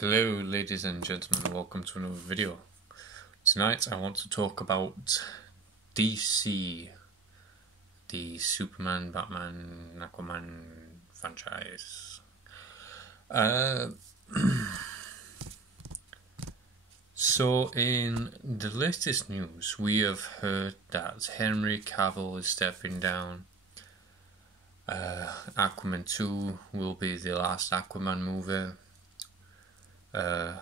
Hello ladies and gentlemen, welcome to another video. Tonight I want to talk about DC, the Superman, Batman, Aquaman franchise. So in the latest news we have heard that Henry Cavill is stepping down. Aquaman 2 will be the last Aquaman movie. Ben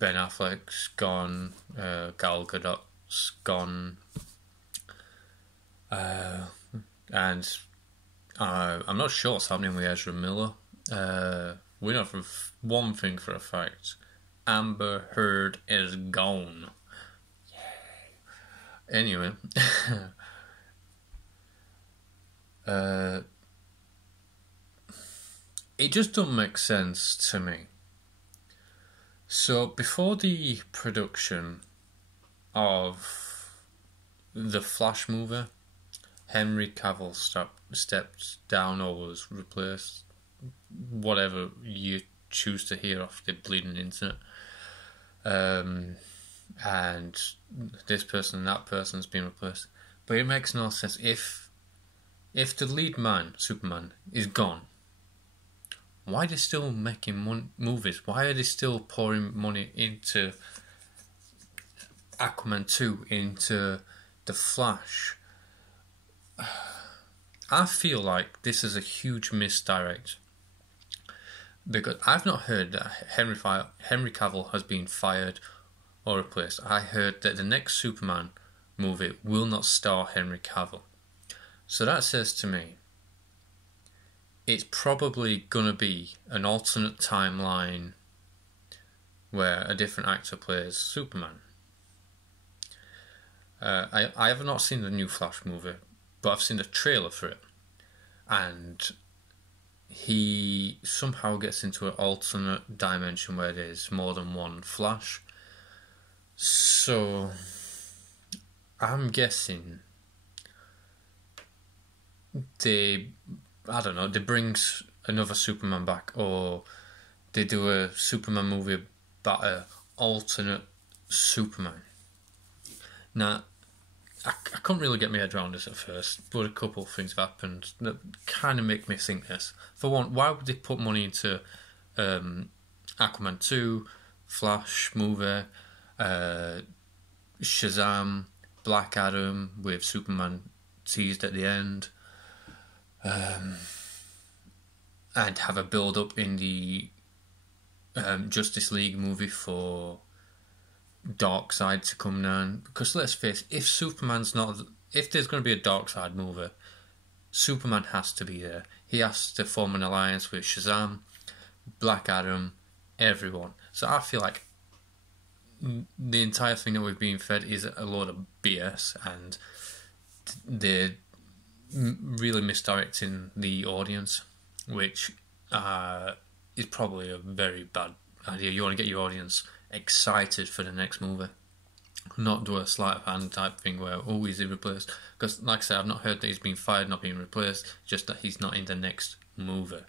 Affleck's gone, Gal Gadot's gone, and I'm not sure what's happening with Ezra Miller. We know for one thing for a fact: Amber Heard is gone. Yay. Anyway, it just don't make sense to me. So before the production of the Flash movie, Henry Cavill stepped down or was replaced, whatever you choose to hear off the bleeding internet. And this person and that person's been replaced. But it makes no sense. If the lead man, Superman, is gone, why are they still making movies? Why are they still pouring money into Aquaman 2, into The Flash? I feel like this is a huge misdirect, because I've not heard that Henry Cavill has been fired or replaced. I heard that the next Superman movie will not star Henry Cavill. So that says to me, it's probably going to be an alternate timeline where a different actor plays Superman. I have not seen the new Flash movie, but I've seen the trailer for it. And he somehow gets into an alternate dimension where there's more than one Flash. So I'm guessing they bring another Superman back, or they do a Superman movie about an alternate Superman. Now, I couldn't really get my head around this at first, but a couple of things have happened that kind of make me think this. For one, why would they put money into Aquaman 2, Flash movie, Shazam, Black Adam with Superman teased at the end, and have a build-up in the Justice League movie for Darkseid to come down? Because let's face it, if there's going to be a Darkseid movie, Superman has to be there. He has to form an alliance with Shazam, Black Adam, everyone. So I feel like the entire thing that we've been fed is a load of BS, and they're really misdirecting the audience, which is probably a very bad idea. You want to get your audience excited for the next movie, not do a sleight of hand type thing where, oh, is he replaced? Because like I said, I've not heard that he's been fired, not being replaced, just that he's not in the next movie.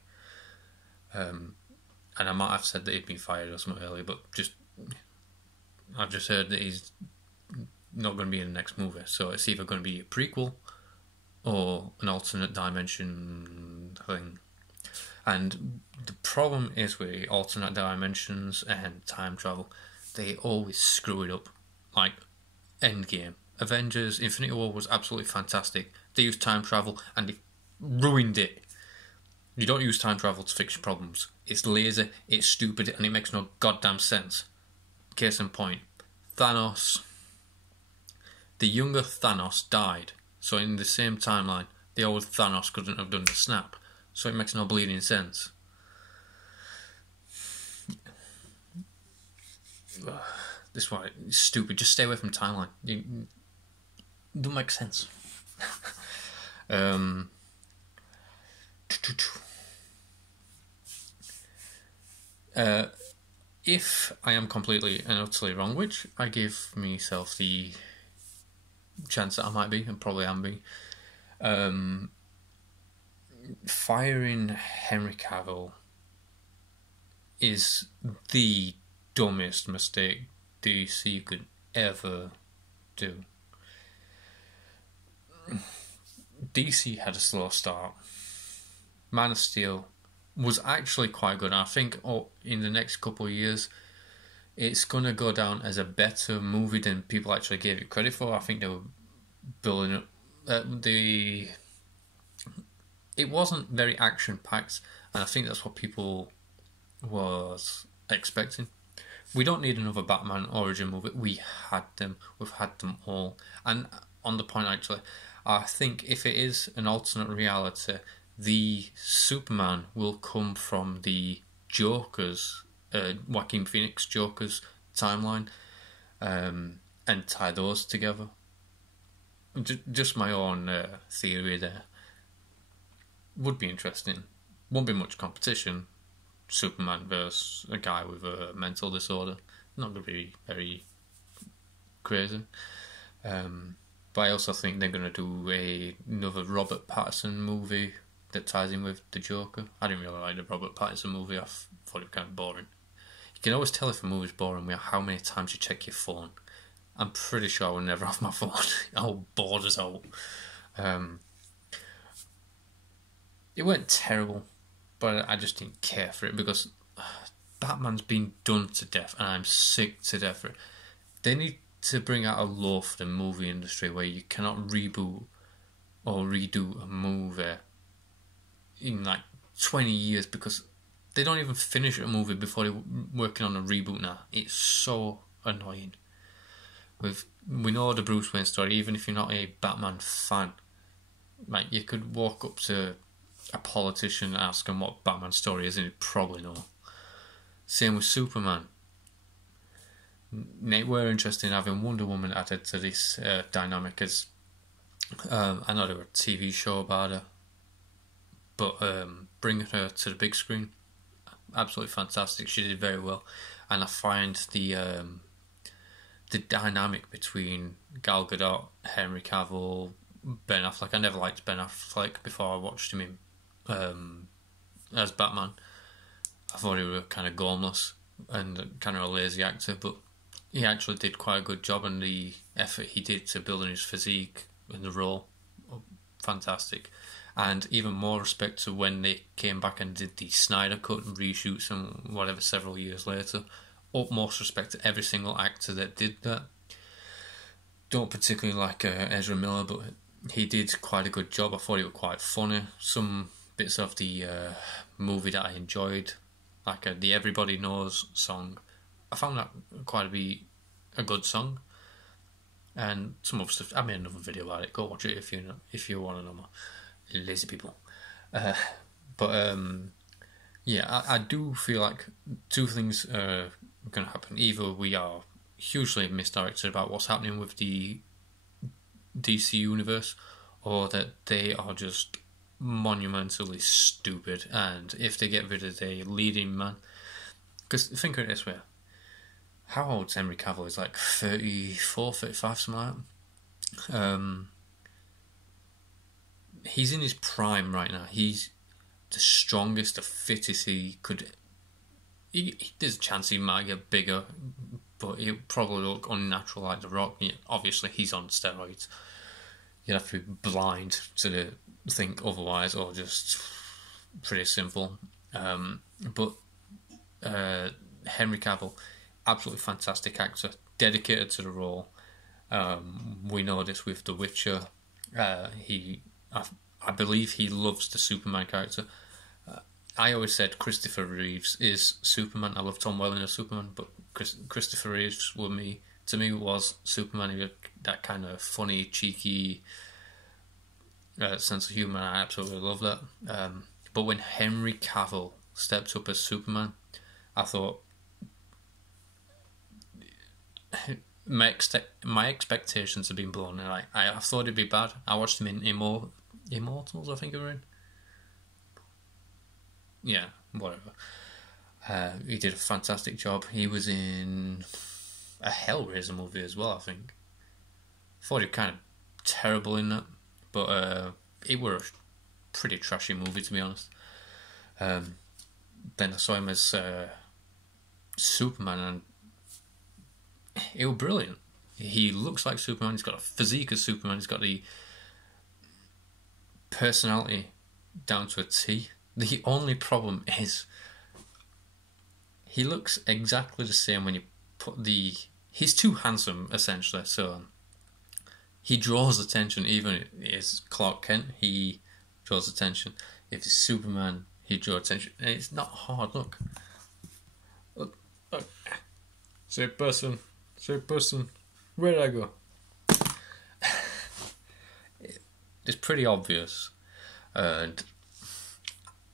And I might have said that he'd been fired or something earlier, but I've just heard that he's not going to be in the next movie. So it's either going to be a prequel or an alternate dimension thing. And the problem is with alternate dimensions and time travel, they always screw it up. Like Endgame, Avengers, Infinity War was absolutely fantastic. They used time travel and they ruined it. You don't use time travel to fix your problems. It's lazy, it's stupid, and it makes no goddamn sense. Case in point, Thanos. The younger Thanos died. So in the same timeline, the old Thanos couldn't have done the snap. So it makes no bleeding sense. This is why it's stupid. Just stay away from timeline. It don't make sense. If I am completely and utterly wrong, which I give myself the chance that I might be, and probably am be, firing Henry Cavill is the dumbest mistake DC could ever do. DC had a slow start. Man of Steel was actually quite good. I think in the next couple of years, it's going to go down as a better movie than people actually gave it credit for. I think they were building up it wasn't very action-packed, and I think that's what people was expecting. We don't need another Batman origin movie. We had them. We've had them all. And on the point, actually, I think if it is an alternate reality, the Superman will come from the Joker's, Joaquin Phoenix Joker's timeline, and tie those together. Just my own theory there. Would be interesting. Won't be much competition. Superman versus a guy with a mental disorder. Not going to be very crazy. But I also think they're going to do another Robert Pattinson movie that ties in with the Joker. I didn't really like the Robert Pattinson movie. I thought it was kind of boring. You can always tell if a movie's boring with how many times you check your phone. I'm pretty sure I would never have my phone. How bored as hell. It weren't terrible, but I just didn't care for it because Batman's been done to death and I'm sick to death of it. They need to bring out a law for the movie industry where you cannot reboot or redo a movie in like 20 years because they don't even finish a movie before they're working on a reboot now. It's so annoying. We know the Bruce Wayne story, even if you're not a Batman fan. Like, you could walk up to a politician and ask him what Batman's story is and he'd probably know. Same with Superman. We're interested in having Wonder Woman added to this dynamic as I know there was a TV show about her, but bringing her to the big screen, absolutely fantastic. She did very well, and I find the dynamic between Gal Gadot, Henry Cavill, Ben Affleck. I never liked Ben Affleck before I watched him in as Batman. I thought he was kind of gormless and kind of a lazy actor, but he actually did quite a good job, and the effort he did to building his physique in the role, fantastic. And even more respect to when they came back and did the Snyder Cut and reshoots and whatever several years later. Utmost respect to every single actor that did that. Don't particularly like Ezra Miller, but he did quite a good job. I thought it was quite funny. Some bits of the movie that I enjoyed, like the Everybody Knows song, I found that quite to be a good song. And some other stuff, I made another video about it. Go watch it if you want to know more. Lazy people. Yeah, I do feel like two things are going to happen. Either we are hugely misdirected about what's happening with the DC universe, or that they are just monumentally stupid, and if they get rid of the leading man, because think of it this way, how old's Henry Cavill? He's like 34, 35, something like that. He's in his prime right now. He's the strongest, the fittest he could. There's a chance he might get bigger, but he'll probably look unnatural like The Rock. Obviously, he's on steroids. You'd have to be blind to think otherwise, or just pretty simple. But Henry Cavill, absolutely fantastic actor, dedicated to the role. We know this with The Witcher. I believe he loves the Superman character. I always said Christopher Reeves is Superman. I love Tom Welling as Superman, but Christopher Reeves to me was Superman. He had that kind of funny, cheeky sense of humour. I absolutely love that. But when Henry Cavill stepped up as Superman, I thought my expectations have been blown. I thought it'd be bad. I watched him in Immortals, I think it was in. Yeah, whatever. He did a fantastic job. He was in a Hellraiser movie as well, I think. Thought he was kind of terrible in that, but it were a pretty trashy movie, to be honest. Then I saw him as Superman, and it was brilliant. He looks like Superman. He's got a physique of Superman. He's got the personality down to a T. The only problem is he looks exactly the same when you put the... He's too handsome, essentially, so he draws attention. Even if it's Clark Kent, he draws attention. If it's Superman, he draws attention. And it's not hard, look. Look. Same person. Where did I go? It's pretty obvious. And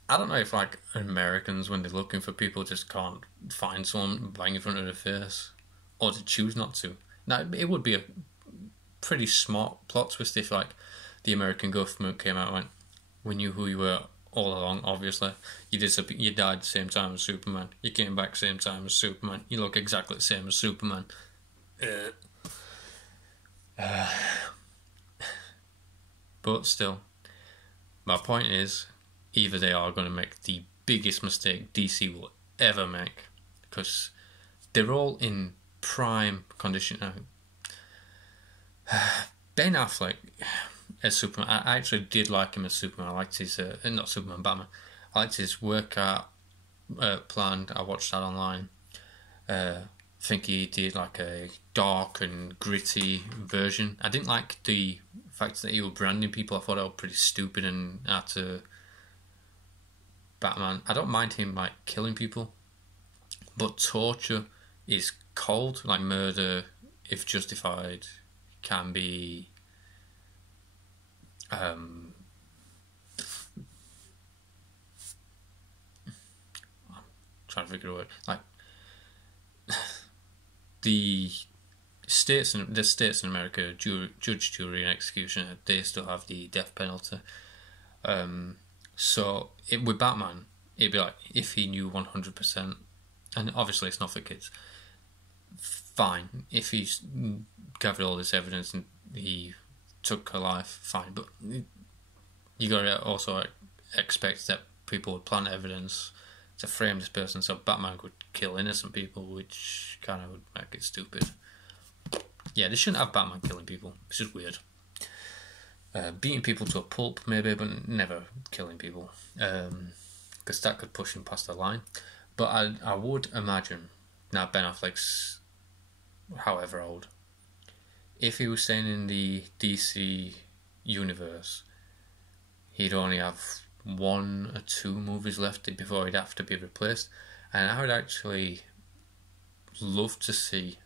I don't know if like Americans, when they're looking for people, just can't find someone bang in front of their face, or to choose not to. Now, it would be a pretty smart plot twist if like the American government came out and went, we knew who you were all along, obviously. You died the same time as Superman. You came back same time as Superman. You look exactly the same as Superman. But still, my point is, either they are going to make the biggest mistake DC will ever make, because they're all in prime condition now. Ben Affleck as Superman, I actually did like him as Superman. I liked his, not Superman, Batman. I liked his workout plan. I watched that online. I think he did like a dark and gritty version. I didn't like the fact that he was branding people. I thought that was pretty stupid and had to... Batman, I don't mind him like killing people, but torture is cold. Like murder, if justified, can be I'm trying to figure out a word. Like the states in America, judge, jury, and executioner, they still have the death penalty. So with Batman, it'd be like if he knew 100%, and obviously it's not for kids. Fine, if he's gathered all this evidence and he took her life, fine. But you gotta also expect that people would plant evidence to frame this person, so Batman could kill innocent people, which kind of would make it stupid. Yeah, they shouldn't have Batman killing people. It's just weird. Beating people to a pulp, maybe, but never killing people, because that could push him past the line. But I would imagine, now Ben Affleck's however old, if he was staying in the DC universe, he'd only have 1 or 2 movies left before he'd have to be replaced. And I would actually love to see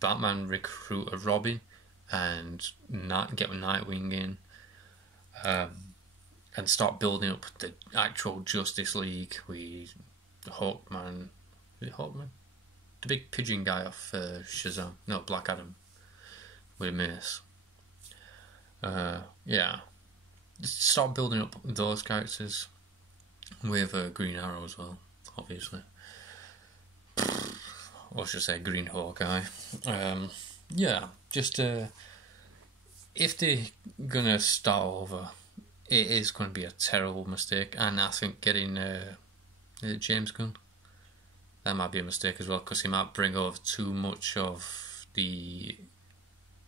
Batman recruit a Robin and get Nightwing in, and start building up the actual Justice League with Hawkman. Is it Hawkman? The big pigeon guy off Shazam. No, Black Adam with a mace. Yeah. Start building up those characters with Green Arrow as well, obviously. Or should I say Green Hawkeye. Yeah, just if they're gonna start over, it is going to be a terrible mistake, and I think getting is it James Gunn, that might be a mistake as well, because he might bring over too much of the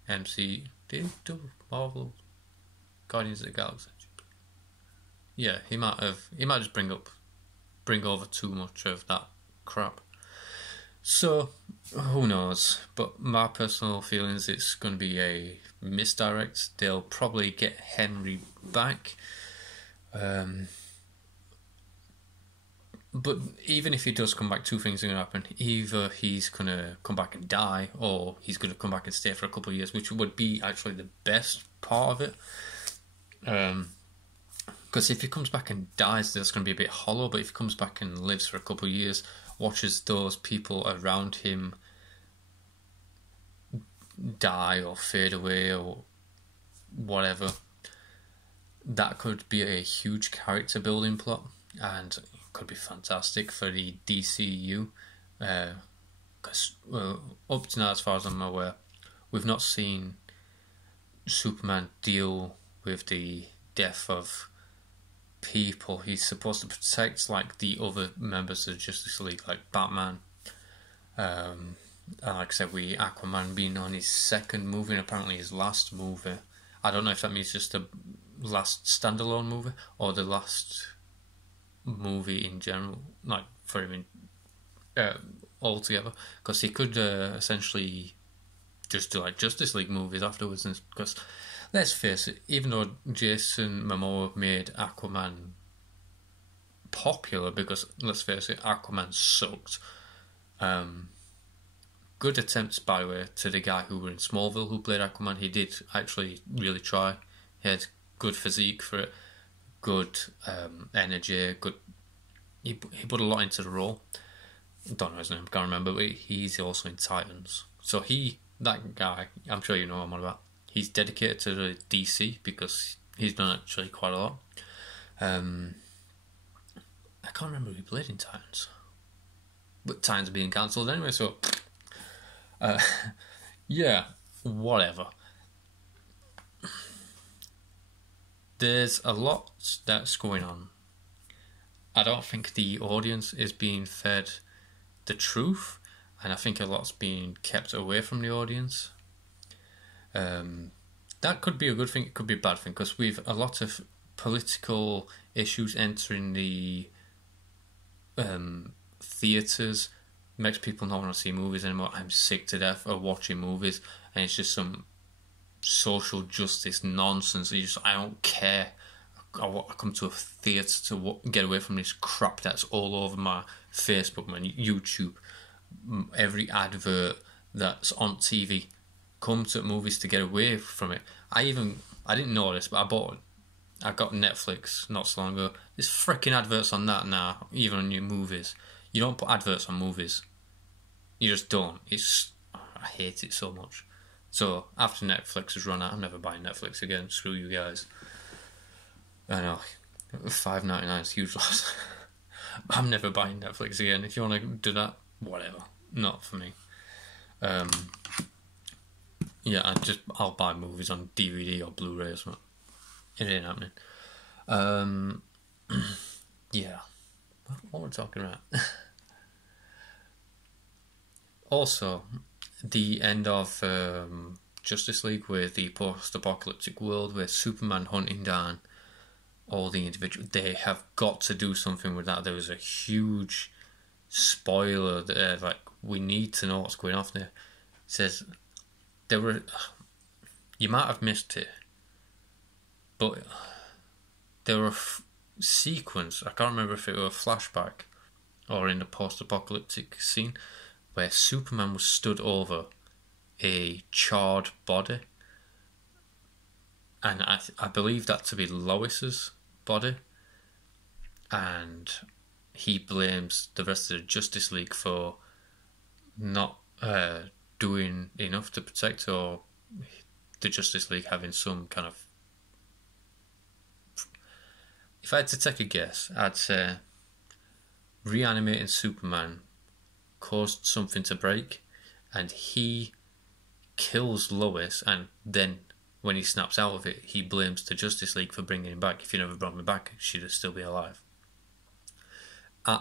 MC. Did he do Marvel Guardians of the Galaxy? Yeah, he might just bring over too much of that crap. So, who knows? But my personal feelings, it's going to be a misdirect. They'll probably get Henry back. But even if he does come back, 2 things are going to happen. Either he's going to come back and die, or he's going to come back and stay for a couple of years, which would be actually the best part of it. Because if he comes back and dies, that's going to be a bit hollow. But if he comes back and lives for a couple of years, watches those people around him die or fade away or whatever, that could be a huge character building plot, and it could be fantastic for the DCEU. Because up to now, as far as I'm aware, we've not seen Superman deal with the death of people. He's supposed to protect like the other members of Justice League, like Batman. Like I said, Aquaman being on his second movie and apparently his last movie. I don't know if that means just the last standalone movie or the last movie in general, like for him altogether. Because he could essentially just do like Justice League movies afterwards. Because let's face it, even though Jason Momoa made Aquaman popular, because let's face it, Aquaman sucked. Good attempts, by the way, to the guy who were in Smallville who played Aquaman. He did actually really try. He had good physique for it, good energy, good. He put a lot into the role. Don't know his name, can't remember, but he's also in Titans. So that guy, I'm sure you know him all about. He's dedicated to the DC because he's done actually quite a lot. I can't remember who he played in Titans. But Titans are being cancelled anyway, so... yeah, whatever. There's a lot that's going on. I don't think the audience is being fed the truth, and I think a lot's being kept away from the audience. That could be a good thing, it could be a bad thing, because we've a lot of political issues entering the theatres. Makes people not want to see movies anymore. I'm sick to death of watching movies, and it's just some social justice nonsense. I don't care. I come to a theatre to get away from this crap that's all over my Facebook, my YouTube, every advert that's on TV. Come to movies to get away from it. I didn't know this, but I got Netflix not so long ago. There's freaking adverts on that now, even on your movies. You don't put adverts on movies. You just don't. I hate it so much. So after Netflix has run out, I'm never buying Netflix again. Screw you guys. I know, $5.99 is huge loss. I'm never buying Netflix again. If you want to do that, whatever. Not for me. Yeah, I'll buy movies on DVD or Blu-ray or something. It ain't happening. Yeah. What we're talking about? Also, the end of Justice League with the post-apocalyptic world where Superman hunting down all the individuals. They have got to do something with that. There was a huge spoiler there, like, we need to know what's going on there. It says you might have missed it, but there were sequence, I can't remember if it was a flashback or in the post-apocalyptic scene, where Superman was stood over a charred body, and I believe that to be Lois's body, and he blames the rest of the Justice League for not doing enough to protect her, or the Justice League having some kind of... If I had to take a guess, I'd say reanimating Superman caused something to break, and he kills Lois, and then when he snaps out of it, he blames the Justice League for bringing him back. If you never brought me back, she'd still be alive.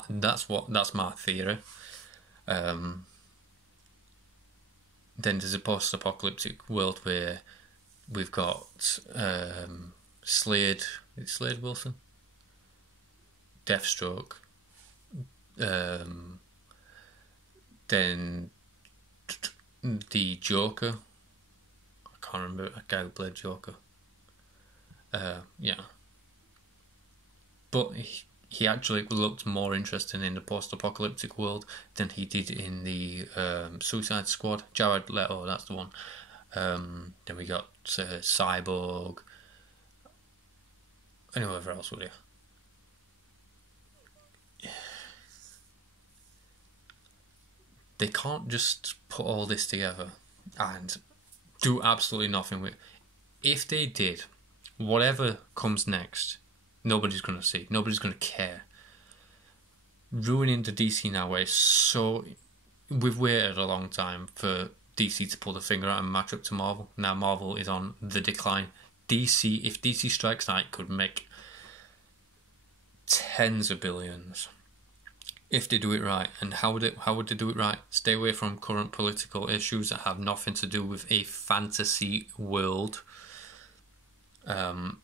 That's my theory. Then there's a post-apocalyptic world where we've got Slade. Is it Slade Wilson? Deathstroke. Then the Joker. I can't remember a guy who played Joker. Yeah. But he actually looked more interesting in the post-apocalyptic world than he did in the Suicide Squad. Jared Leto, that's the one. Then we got Cyborg. And whoever else would you? They can't just put all this together and do absolutely nothing with it. If they did, whatever comes next, nobody's going to see. Nobody's going to care. Ruining the DC now way is so... We've waited a long time for DC to pull the finger out and match up to Marvel. Now Marvel is on the decline. If DC Strikes Night could make tens of billions if they do it right. And how would they do it right? Stay away from current political issues that have nothing to do with a fantasy world, and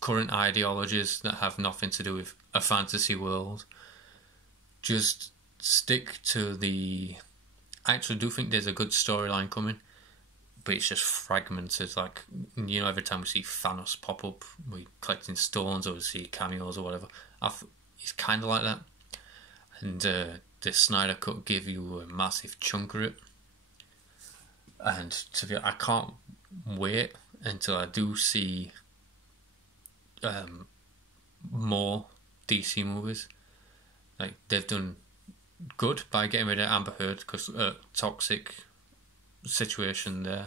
current ideologies that have nothing to do with a fantasy world. Just stick to the... I actually do think there's a good storyline coming, but it's just fragmented. Like, you know, every time we see Thanos pop up, we collecting stones, or we see cameos or whatever. It's kind of like that. And the Snyder Cut gave you a massive chunk of it. And I can't wait until I do see more DC movies. Like, they've done good by getting rid of Amber Heard, because toxic situation there.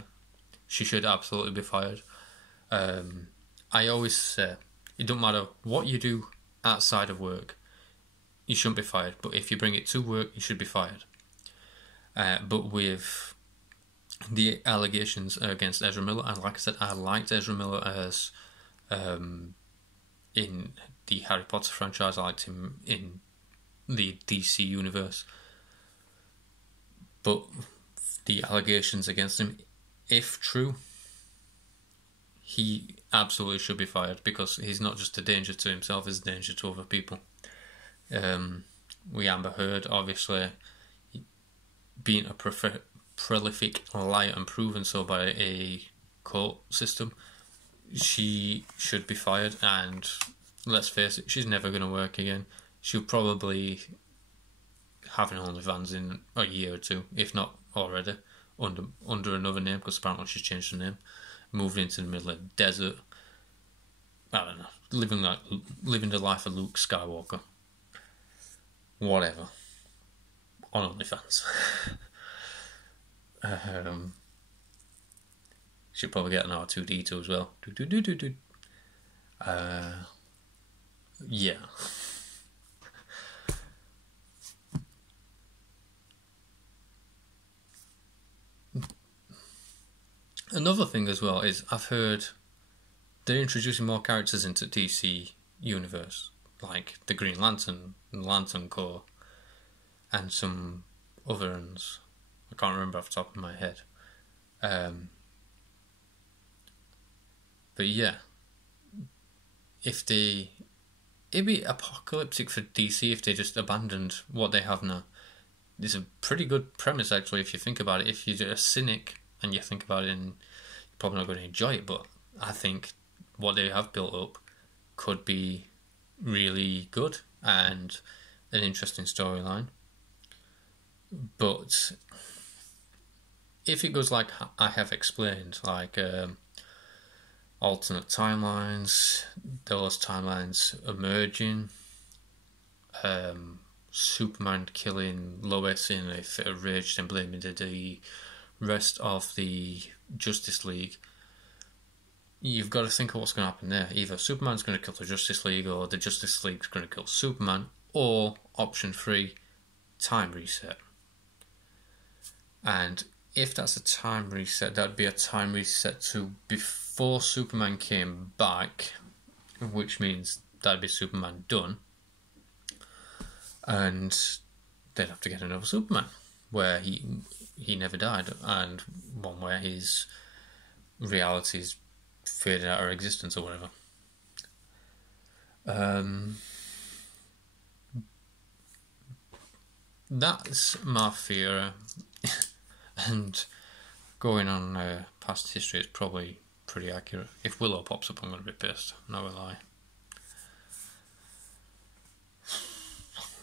She should absolutely be fired. I always say, it don't matter what you do outside of work, you shouldn't be fired. But if you bring it to work, you should be fired. But with the allegations against Ezra Miller, and like I said, I liked Ezra Miller as in the Harry Potter franchise. I liked him in the DC universe. But the allegations against him, if true, he absolutely should be fired, because he's not just a danger to himself, he's a danger to other people. We Amber Heard, obviously, being a prolific liar and proven so by a court system, she should be fired. And let's face it, she's never going to work again. She'll probably have an OnlyFans in a year or two, if not already, under another name, because apparently she's changed her name, moved into the middle of the desert. I don't know, living the life of Luke Skywalker. Whatever. On OnlyFans. She'll probably get an R2-D2 as well. Yeah. Another thing as well is, I've heard they're introducing more characters into DC universe, like the Green Lantern, Lantern Corps, and some other ones. I can't remember off the top of my head. But yeah, it'd be apocalyptic for DC if they just abandoned what they have now. It's a pretty good premise, actually, if you think about it. If you're a cynic and you think about it, and you're probably not going to enjoy it, but I think what they have built up could be really good and an interesting storyline. But if it goes like I have explained, like alternate timelines, those timelines emerging, Superman killing Lois in a fit of rage, then blaming the rest of the Justice League, you've got to think of what's going to happen there. Either Superman's going to kill the Justice League, or the Justice League's going to kill Superman, or option 3, time reset. And if that's a time reset, that'd be a time reset to before Superman came back, which means that'd be Superman done, and they'd have to get another Superman where he never died, and one where his reality's faded out of existence or whatever. That's my theory. And going on past history is probably pretty accurate. If Willow pops up, I'm going to be pissed, not gonna lie.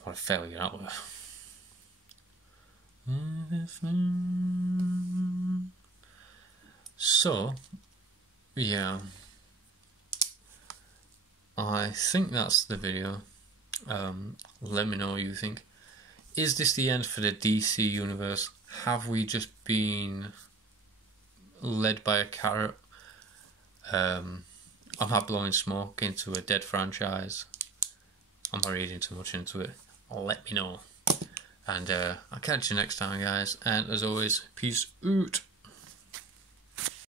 What a failure that was. So, yeah, I think that's the video. Let me know what you think. Is this the end for the DC universe? Have we just been led by a carrot? I'm not blowing smoke into a dead franchise. I'm not reading too much into it. Let me know. And I'll catch you next time, guys. And as always, peace out.